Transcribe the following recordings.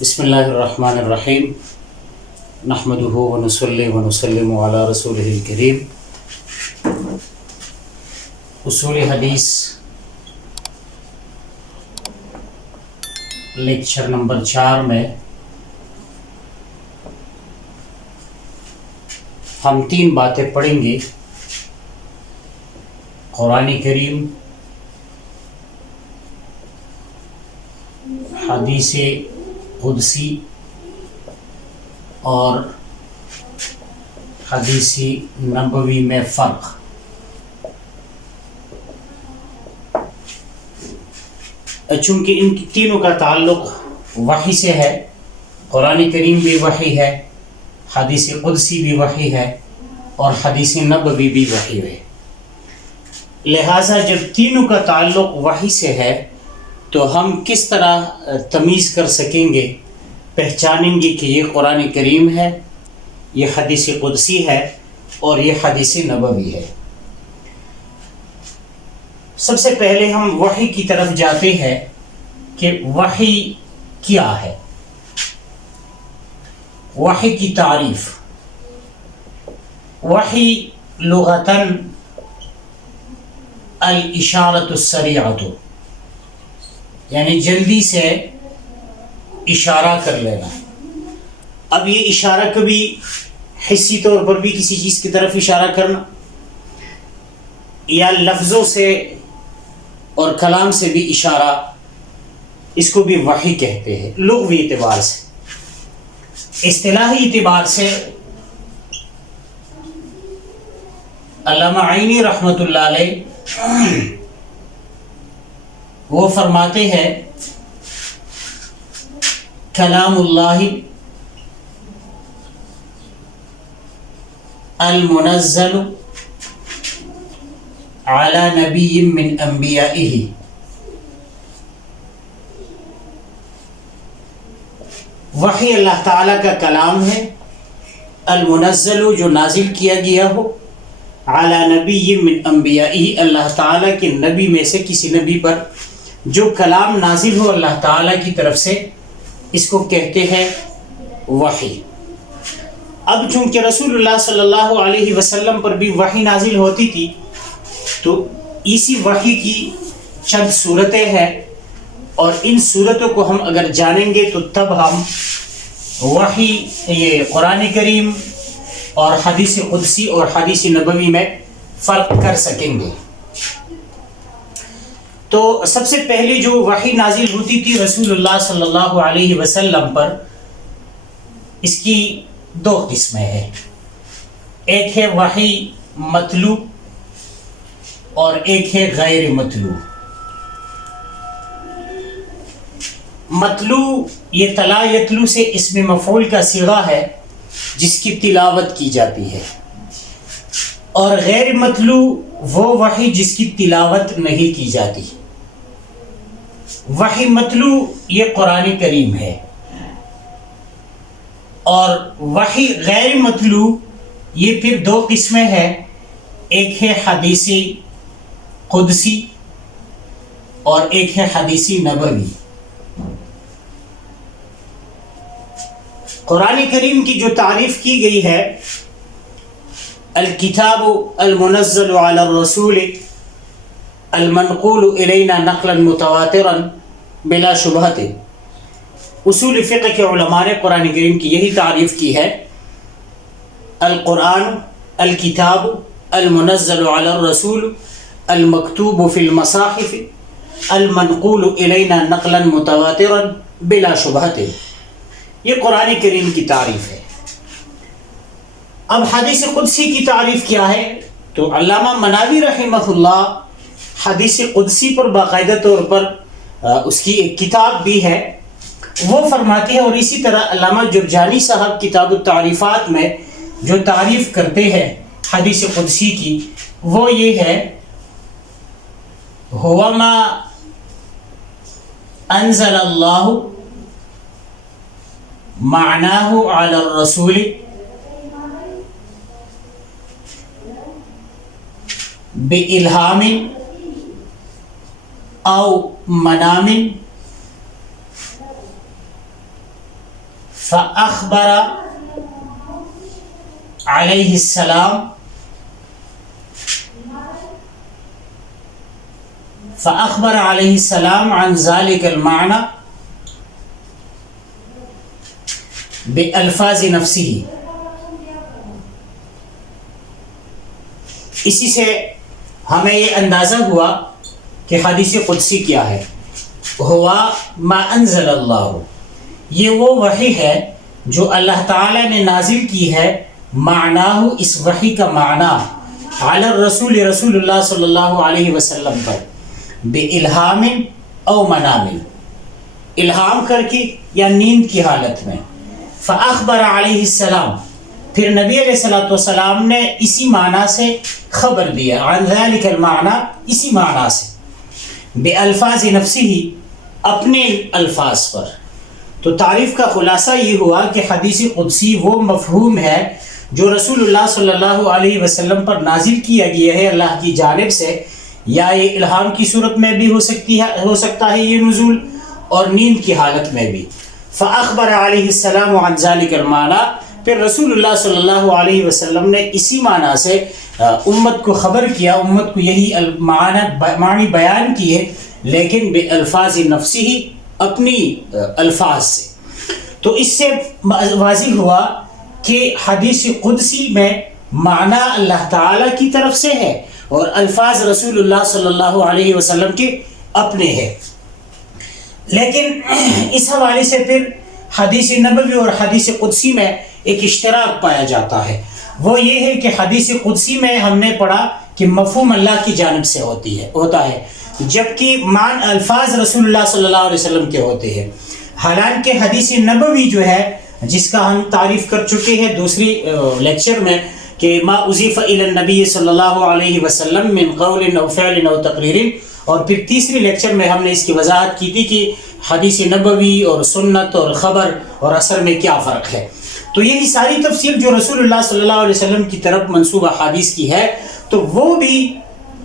بسم اللہ الرحمن الرحیم نحمدہ ونصلی ونسلم علی رسولہ الکریم۔ اصول حدیث لیکچر نمبر 4 میں ہم 3 باتیں پڑھیں گے: قرآن کریم، حدیث قدسی اور حدیث نبوی میں فرق۔ چونکہ ان تینوں کا تعلق وحی سے ہے، قرآن کریم بھی وحی ہے، حدیث قدسی بھی وحی ہے اور حدیث نبوی بھی وحی ہے، لہٰذا جب تینوں کا تعلق وحی سے ہے تو ہم کس طرح تمیز کر سکیں گے، پہچانیں گے کہ یہ قرآن کریم ہے، یہ حدیث قدسی ہے اور یہ حدیث نبوی ہے؟ سب سے پہلے ہم وحی کی طرف جاتے ہیں کہ وحی کیا ہے۔ وحی کی تعریف: وحی لغتاً الاشارۃ السریعۃ، یعنی جلدی سے اشارہ کر لینا۔ اب یہ اشارہ کبھی حسی طور پر بھی کسی چیز کی طرف اشارہ کرنا، یا لفظوں سے اور کلام سے بھی اشارہ، اس کو بھی وحی کہتے ہیں لغوی اعتبار سے۔ اصطلاحی اعتبار سے علامہ عینی رحمۃ اللہ علیہ وہ فرماتے ہیں: کلام اللہ المنزل علی نبی من انبیائہ، وحی اللہ تعالیٰ کا کلام ہے، المنزل جو نازل کیا گیا ہو، علی نبی من انبیائہ اللہ تعالیٰ کے نبی میں سے کسی نبی پر جو کلام نازل ہو اللہ تعالیٰ کی طرف سے، اس کو کہتے ہیں وحی۔ اب چونکہ رسول اللہ صلی اللہ علیہ وسلم پر بھی وحی نازل ہوتی تھی تو اسی وحی کی چند صورتیں ہیں، اور ان صورتوں کو ہم اگر جانیں گے تو تب ہم وحی، یہ قرآن کریم اور حدیث قدسی اور حدیث نبوی میں فرق کر سکیں گے۔ تو سب سے پہلی جو وحی نازل ہوتی تھی رسول اللہ صلی اللہ علیہ وسلم پر، اس کی 2 قسمیں ہیں۔ ایک ہے وحی متلو اور ایک ہے غیر متلو۔ متلو یہ تلا یتلو سے اسم مفعول کا صیغہ ہے جس کی تلاوت کی جاتی ہے، اور غیر متلو وہ وحی جس کی تلاوت نہیں کی جاتی۔ وحی متلو یہ قرآن کریم ہے، اور وحی غیر متلو یہ پھر 2 قسمیں ہیں، ایک ہے حدیث قدسی اور ایک ہے حدیث نبوی۔ قرآن کریم کی جو تعریف کی گئی ہے: الکتاب المنزل علی الرسول المنقول الینا نقلا متواترا بلا شبہۃ۔ اصول فقہ کے علماء نے قرآن کریم کی یہی تعریف کی ہے: القرآن الکتاب المنزل علی الرسول المکتوب فی المصاحف المنقول الینا نقلا متواترا بلا شبہۃ۔ یہ قرآن کریم کی تعریف ہے۔ اب حدیث قدسی کی تعریف کیا ہے؟ تو علامہ مناوی رحمہ اللہ حدیث قدسی پر باقاعدہ طور پر اس کی ایک کتاب بھی ہے، وہ فرماتے ہیں، اور اسی طرح علامہ جرجانی صاحب کتاب التعریفات میں جو تعریف کرتے ہیں حدیث قدسی کی، وہ یہ ہے: هو ما انزل اللہ معناہ علی الرسول بإلہام او منام فأخبر علیہ السلام عن ذلك المعنى بألفاظ نفسه. اسی سے ہمیں یہ اندازہ ہوا کہ حدیث قدسی کیا ہے. ہوا ما انزل اللہ، یہ وہ وحی ہے جو اللہ تعالی نے نازل کی ہے، معناہ اس وحی کا معنی، علی الرسول رسول اللہ صلی اللہ علیہ وسلم پر، بِإِلْهَامٍ او منام، الہام کر کے یا نیند کی حالت میں. فأخبر علیہ السلام، پھر نبی علیہ السلام نے اسی معنی سے خبر دیا، عن ذلك المعنی، اسی معنی سے، بِأَلْفَاظِ نَفْسِهِ، اپنے الفاظ پر. تو تعریف کا خلاصہ یہ ہوا کہ حدیث قدسی وہ مفہوم ہے جو رسول اللہ صلی اللہ علیہ وسلم پر نازل کیا گیا ہے اللہ کی جانب سے، یا یہ الہام کی صورت میں بھی ہو سکتا ہے یہ نزول، اور نیند کی حالت میں بھی. فأخبر علیہ السلام عن ذلك المعنی، پھر رسول اللہ صلی اللہ علیہ وسلم نے اسی معنی سے امت کو خبر کیا، امت کو یہی معنی بیان کیے، لیکن بالفاظ نفسی، اپنی الفاظ سے. تو اس سے واضح ہوا کہ حدیث قدسی میں معنی اللہ تعالی کی طرف سے ہے اور الفاظ رسول اللہ صلی اللہ علیہ وسلم کے اپنے ہیں. لیکن اس حوالے سے پھر حدیث نبوی اور حدیث قدسی میں ایک اشتراک پایا جاتا ہے. وہ یہ ہے کہ حدیث قدسی میں ہم نے پڑھا کہ مفہوم اللہ کی جانب سے ہوتا ہے، جبکہ الفاظ رسول اللہ صلی اللہ علیہ وسلم کے ہوتے ہیں. حالانکہ حدیث نبوی جو ہے، جس کا ہم تعریف کر چکے ہیں دوسری لیکچر میں، کہ ما اضیف الی النبی صلی اللہ علیہ وسلم من قول او فعل او تقریر، اور پھر تیسری لیکچر میں ہم نے اس کی وضاحت کی تھی کہ حدیث نبوی اور سنت اور خبر اور اثر میں کیا فرق ہے. تو یہی ساری تفصیل جو رسول اللہ صلی اللہ علیہ وسلم کی طرف منسوب احادیث کی ہے، تو وہ بھی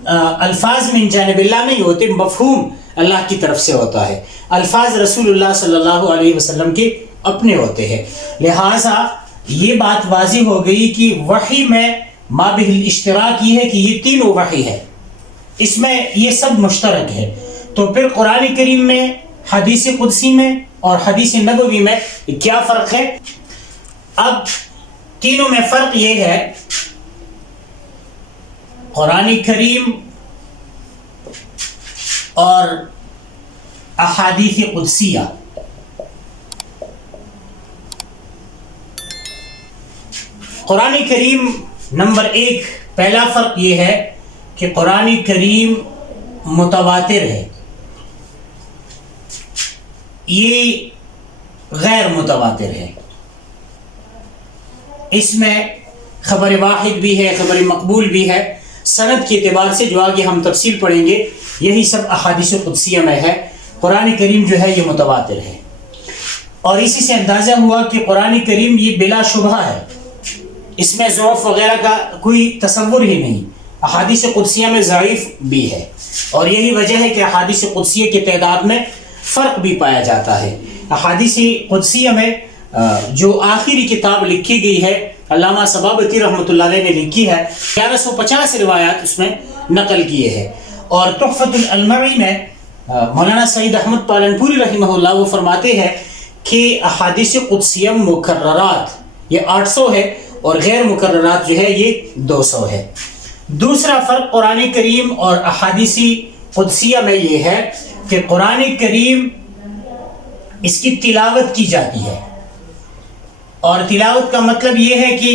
الفاظ من جانب اللہ نہیں ہوتے، مفہوم اللہ کی طرف سے ہوتا ہے. الفاظ رسول اللہ صلی اللہ علیہ وسلم کے اپنے ہوتے ہیں. لہٰذا یہ بات واضح ہو گئی کہ وحی میں ما بہ الاشتراک یہ ہے کہ یہ تینوں وحی ہے، اس میں یہ سب مشترک ہے. تو پھر قرآن کریم میں، حدیث قدسی میں اور حدیث نبوی میں کیا فرق ہے؟ اب تینوں میں فرق یہ ہے، قرآن کریم اور احادیث قدسیہ. قرآن کریم نمبر 1، پہلا فرق یہ ہے کہ قرآن کریم متواتر ہے، یہ غیر متواتر ہے. اس میں خبر واحد بھی ہے، خبر مقبول بھی ہے. سند کے اعتبار سے جو آگے ہم تفصیل پڑھیں گے، یہی سب احادیث قدسیہ میں ہے. قرآن کریم جو ہے یہ متواتر ہے، اور اسی سے اندازہ ہوا کہ قرآن کریم یہ بلا شبہ ہے، اس میں ضعف وغیرہ کا کوئی تصور ہی نہیں. احادیث قدسیہ میں ضعیف بھی ہے، اور یہی وجہ ہے کہ احادیث قدسیہ کی تعداد میں فرق بھی پایا جاتا ہے. احادیث قدسیہ میں جو آخری کتاب لکھی گئی ہے، علامہ سبابتی رحمۃ اللہ علیہ نے لکھی ہے، 1150 روایات اس میں نقل کیے ہیں. اور تحفۃ العلمعی میں مولانا سعید احمد پالنپوری رحمہ اللہ وہ فرماتے ہیں کہ احادیث قدسیہ مکررات یہ 800 ہے، اور غیر مکررات جو ہے یہ 200 ہے. دوسرا فرق قرآن کریم اور احادیث قدسیہ میں یہ ہے کہ قرآن کریم اس کی تلاوت کی جاتی ہے، اور تلاوت کا مطلب یہ ہے کہ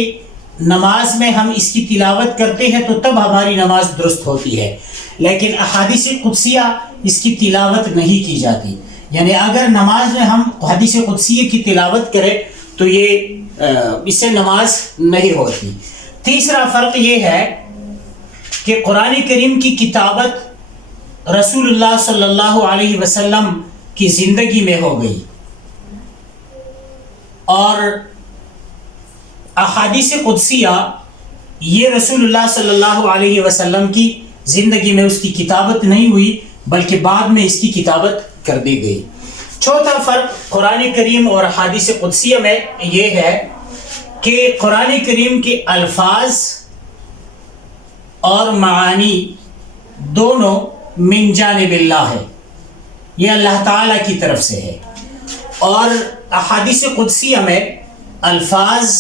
نماز میں ہم اس کی تلاوت کرتے ہیں تو تب ہماری نماز درست ہوتی ہے. لیکن احادیث قدسیہ اس کی تلاوت نہیں کی جاتی، یعنی اگر نماز میں ہم حدیث قدسیہ کی تلاوت کریں تو یہ اس سے نماز نہیں ہوتی. تیسرا فرق یہ ہے کہ قرآن کریم کی کتابت رسول اللہ صلی اللہ علیہ وسلم کی زندگی میں ہو گئی، اور احادیث قدسیہ یہ رسول اللہ صلی اللہ علیہ وسلم کی زندگی میں اس کی کتابت نہیں ہوئی، بلکہ بعد میں اس کی کتابت کر دی گئی. چوتھا فرق قرآن کریم اور احادیث قدسیہ میں یہ ہے کہ قرآن کریم کے الفاظ اور معانی دونوں من جانب اللہ ہے، یہ اللہ تعالیٰ کی طرف سے ہے، اور احادیث قدسیہ میں الفاظ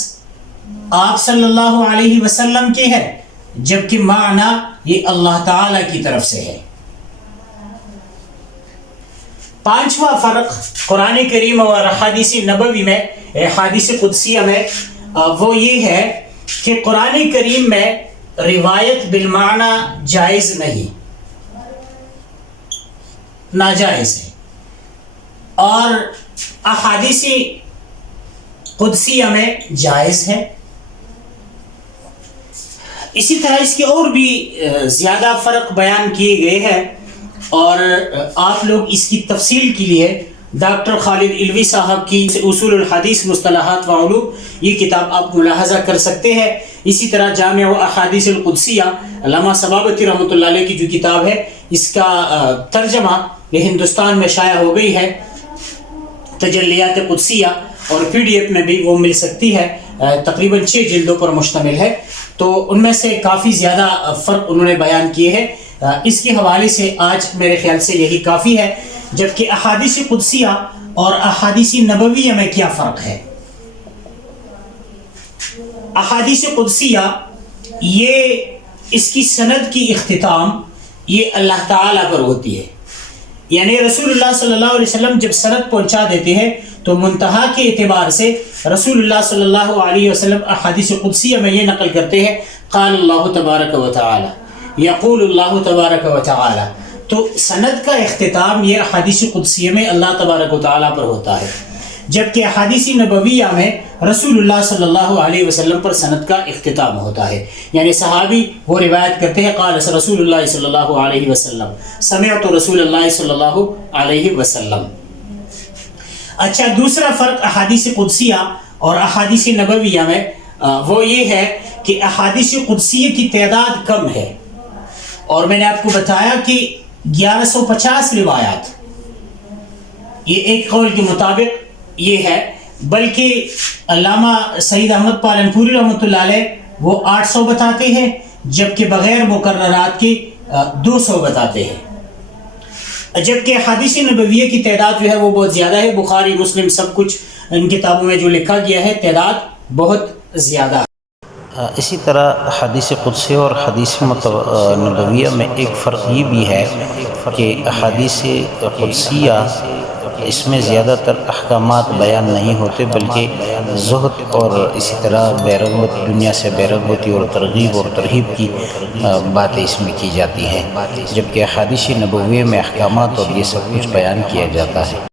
آپ صلی اللہ علیہ وسلم کے ہیں، جبکہ معنی یہ اللہ تعالیٰ کی طرف سے ہے۔ پانچواں فرق قرآن کریم اور احادیث نبوی میں، احادیث قدسیہ میں، وہ یہ ہے کہ قرآن کریم میں روایت بالمعنی جائز نہیں، ناجائز ہے، اور احادیث قدسیہ میں جائز ہے۔ اسی طرح اس کے اور بھی زیادہ فرق بیان کیے گئے ہیں، اور آپ لوگ اس کی تفصیل کے لیے ڈاکٹر خالد علوی صاحب کی اصول الحدیث مصطلحات و علوم یہ کتاب آپ ملاحظہ کر سکتے ہیں۔ اسی طرح جامع احادیث القدسیہ علامہ صبابتی رحمۃ اللہ علیہ کی جو کتاب ہے، اس کا ترجمہ یہ ہندوستان میں شائع ہو گئی ہے، تجلیات قدسیہ، اور PDF میں بھی وہ مل سکتی ہے، تقریباً 6 جلدوں پر مشتمل ہے۔ تو ان میں سے کافی زیادہ فرق انہوں نے بیان کیے ہیں۔ اس کے حوالے سے آج میرے خیال سے یہی کافی ہے۔ جبکہ احادیث قدسیہ اور احادیث نبویہ میں کیا فرق ہے؟ احادیث قدسیہ یہ اس کی سند کی اختتام یہ اللہ تعالیٰ پر ہوتی ہے، یعنی رسول اللہ صلی اللہ علیہ وسلم جب سند پہنچا دیتے ہیں تو منتہا کے اعتبار سے رسول اللہ صلی اللہ علیہ وسلم احادیث قدسیہ میں یہ نقل کرتے ہیں، قال اللہ تبارک و تعالی، یقول اللہ تبارک و تعالی۔ تو سند کا اختتام یہ احادیث قدسیہ میں اللہ تبارک و تعالیٰ پر ہوتا ہے، جبکہ احادیث نبویہ میں رسول اللہ صلی اللہ علیہ وسلم پر سند کا اختتام ہوتا ہے، یعنی صحابی وہ روایت کرتے ہیں قال رسول اللہ صلی اللہ علیہ وسلم، سمعت رسول اللہ صلی اللہ علیہ وسلم۔ اچھا، دوسرا فرق احادیث قدسیہ اور احادیث نبویہ میں وہ یہ ہے کہ احادیث قدسیہ کی تعداد کم ہے، اور میں نے آپ کو بتایا کہ 1150 روایات، یہ ایک قول کے مطابق یہ ہے، بلکہ علامہ سید احمد پالنپوری رحمۃ اللہ علیہ وہ 800 بتاتے ہیں، جبکہ بغیر مقررات کے 200 بتاتے ہیں۔ جبکہ حدیث نبویہ کی تعداد جو ہے وہ بہت زیادہ ہے، بخاری مسلم سب کچھ ان کتابوں میں جو لکھا گیا ہے تعداد بہت زیادہ ہے۔ اسی طرح حدیث قدسیہ اور حدیث نبویہ میں ایک فرق یہ بھی ہے کہ حدیث قدسیہ اس میں زیادہ تر احکامات بیان نہیں ہوتے، بلکہ زہد اور اسی طرح بیرغبت، دنیا سے بیرغبتی اور ترغیب اور ترہیب کی باتیں اس میں کی جاتی ہیں، جبکہ حدیث نبویہ میں احکامات اور یہ سب کچھ بیان کیا جاتا ہے۔